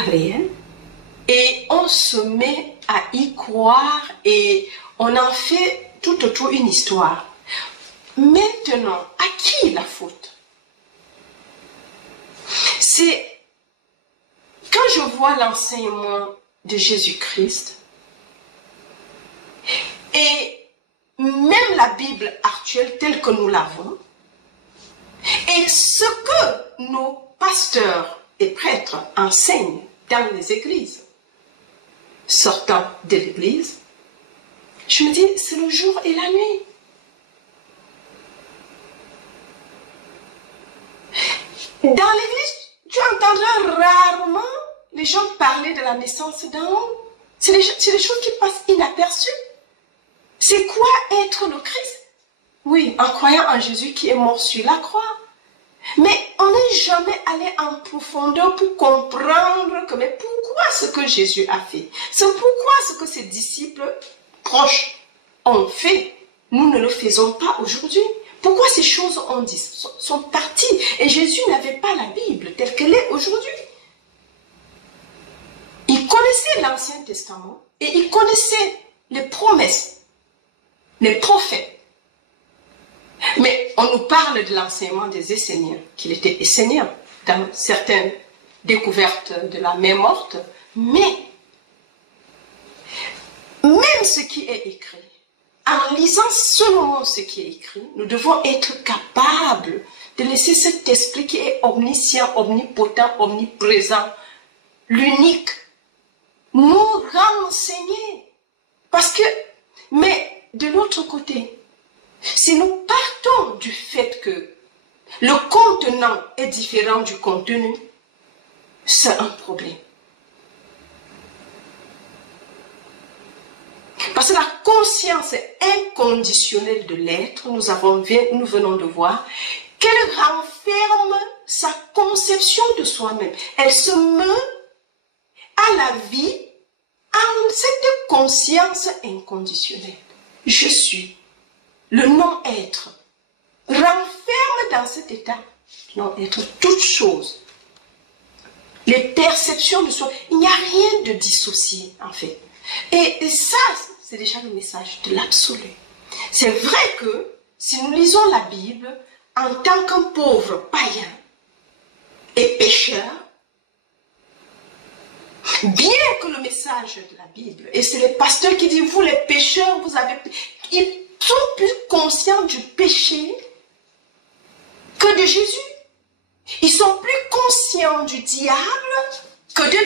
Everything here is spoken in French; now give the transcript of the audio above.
réel et on se met à y croire et on en fait tout autour une histoire. Maintenant, à qui la faute? C'est quand je vois l'enseignement de Jésus-Christ et même la Bible actuelle telle que nous l'avons et ce que nos pasteurs et prêtres enseignent dans les églises, sortant de l'église, je me dis, c'est le jour et la nuit. Dans l'église, tu entendras rarement les gens parler de la naissance d'en haut. C'est des choses qui passent inaperçues. C'est quoi être le Christ? Oui, en croyant en Jésus qui est mort sur la croix. Mais on n'est jamais allé en profondeur pour comprendre que, mais pourquoi ce que Jésus a fait? C'est pourquoi ce que ses disciples proches ont fait, nous ne le faisons pas aujourd'hui. Pourquoi ces choses sont parties? Et Jésus n'avait pas la Bible telle qu'elle est aujourd'hui. Il connaissait l'Ancien Testament et il connaissait les promesses, les prophètes. Mais on nous parle de l'enseignement des Esséniens, qu'il était essénien dans certaines découvertes de la mer morte. Mais même ce qui est écrit, en lisant seulement ce qui est écrit, nous devons être capables de laisser cet esprit qui est omniscient, omnipotent, omniprésent, l'unique, nous renseigner. Parce que, mais de l'autre côté, si nous partons du fait que le contenant est différent du contenu, c'est un problème. Parce que la conscience inconditionnelle de l'être, nous venons de voir, qu'elle renferme sa conception de soi-même. Elle se meut à la vie en cette conscience inconditionnelle. Je suis. Le non-être renferme dans cet état non-être toute chose. Les perceptions de soi. Il n'y a rien de dissocié en fait. Et ça, c'est déjà le message de l'absolu. C'est vrai que si nous lisons la Bible en tant qu'un pauvre païen et pécheur, bien que le message de la Bible, et c'est les pasteurs qui disent, vous les pécheurs, vous avez... Ils sont plus conscients du péché que de Jésus. Ils sont plus conscients du diable